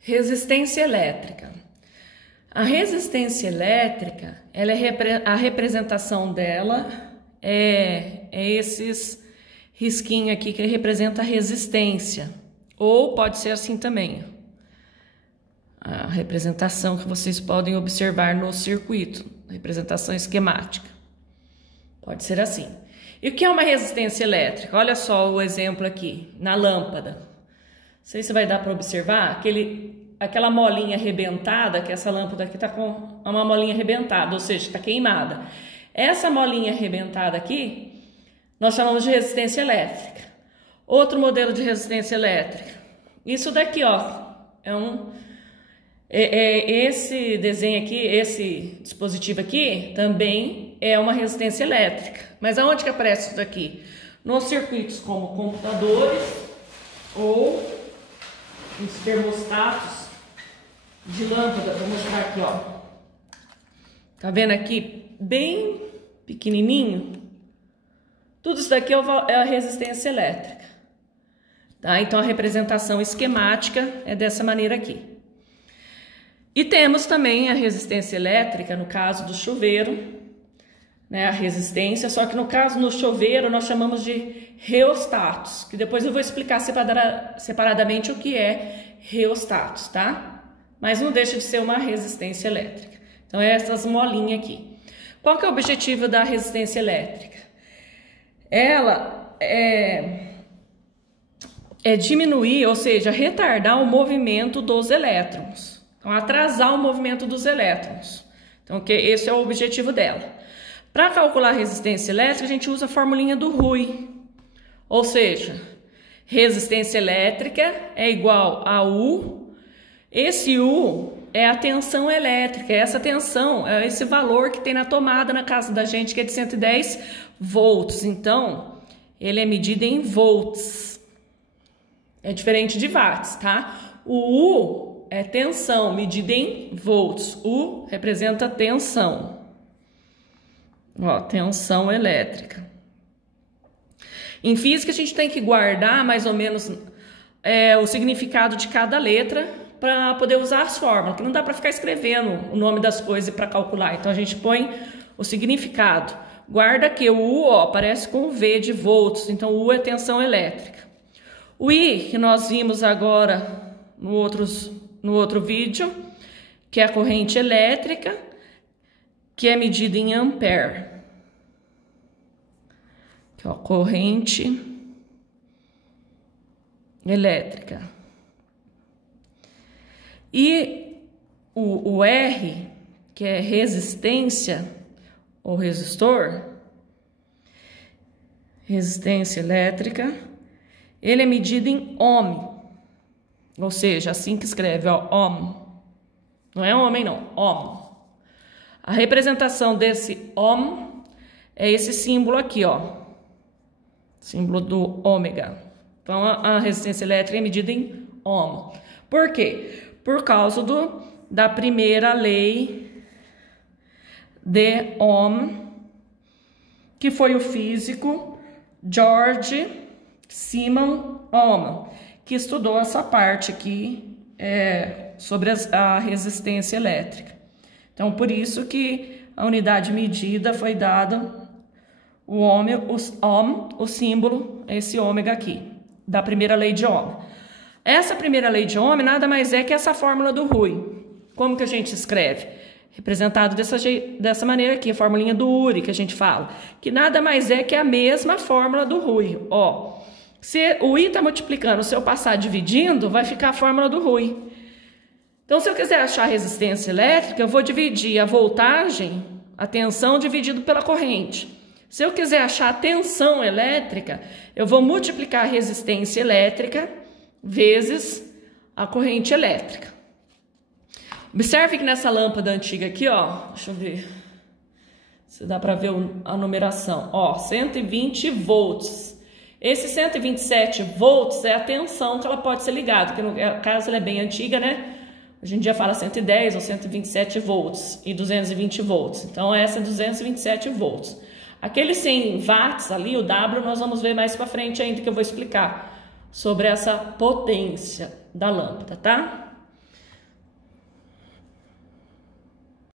Resistência elétrica. A resistência elétrica, a representação dela é esses risquinhos aqui que representa a resistência. Ou pode ser assim também. A representação que vocês podem observar no circuito, representação esquemática. Pode ser assim. E o que é uma resistência elétrica? Olha só o exemplo aqui, na lâmpada. Não sei se vai dar para observar, aquela molinha arrebentada, que essa lâmpada aqui está com uma molinha arrebentada, ou seja, está queimada. Essa molinha arrebentada aqui, nós chamamos de resistência elétrica. Outro modelo de resistência elétrica. Isso daqui, ó, esse desenho aqui, esse dispositivo aqui, também é uma resistência elétrica. Mas aonde que aparece isso daqui? Nos circuitos como computadores ou nos termostatos de lâmpada. Vou mostrar aqui, ó. Tá vendo aqui? Bem pequenininho. Tudo isso daqui é a resistência elétrica. Tá? Então a representação esquemática é dessa maneira aqui. E temos também a resistência elétrica no caso do chuveiro, né? A resistência, só que no caso no chuveiro nós chamamos de reostatos, que depois eu vou explicar separadamente o que é reostatos, tá? Mas não deixa de ser uma resistência elétrica. Então é essas molinhas aqui. Qual que é o objetivo da resistência elétrica? Ela é diminuir, ou seja, retardar o movimento dos elétrons. Então, atrasar o movimento dos elétrons. Então, esse é o objetivo dela. Para calcular a resistência elétrica, a gente usa a formulinha do Rouy. Ou seja, resistência elétrica é igual a U. Esse U é a tensão elétrica. Essa tensão é esse valor que tem na tomada na casa da gente, que é de 110 volts. Então, ele é medido em volts. É diferente de watts, tá? O U é tensão, medida em volts. U representa tensão. Ó, tensão elétrica. Em física, a gente tem que guardar mais ou menos o significado de cada letra para poder usar as fórmulas, que não dá para ficar escrevendo o nome das coisas para calcular. Então, a gente põe o significado. Guarda que o U, ó, aparece com o V de volts, então o U é tensão elétrica. O I, que nós vimos agora no outro vídeo, que é a corrente elétrica, que é medida em ampere. Aqui, ó, corrente elétrica. E o R, que é resistência ou resistor, resistência elétrica, ele é medido em ohm. Ou seja, assim que escreve, ó, ohm. Não é homem, não, ohm. A representação desse ohm é esse símbolo aqui, ó. Símbolo do ômega. Então, a resistência elétrica é medida em ohm. Por quê? Por causa da primeira lei de Ohm, que foi o físico George Simon Ohm, que estudou essa parte aqui sobre a resistência elétrica. Então, por isso que a unidade medida foi dada o ohm, o símbolo, esse ômega aqui, da primeira lei de Ohm. Essa primeira lei de Ohm nada mais é que essa fórmula do Rouy. Como que a gente escreve? Representado dessa maneira aqui, a formulinha do Uri que a gente fala, que nada mais é que a mesma fórmula do Rouy. Ó, se o I está multiplicando, se eu passar dividindo, vai ficar a fórmula do Rouy. Então, se eu quiser achar a resistência elétrica, eu vou dividir a voltagem, a tensão, dividido pela corrente. Se eu quiser achar a tensão elétrica, eu vou multiplicar a resistência elétrica vezes a corrente elétrica. Observe que nessa lâmpada antiga aqui, ó, deixa eu ver se dá para ver a numeração, ó, 120 volts. Esse 127 volts é a tensão que ela pode ser ligada, porque no caso ela é bem antiga, né? Hoje em dia fala 110 ou 127 volts e 220 volts. Então essa é 227 volts. Aquele 100 watts ali, o W, nós vamos ver mais para frente ainda, que eu vou explicar sobre essa potência da lâmpada, tá?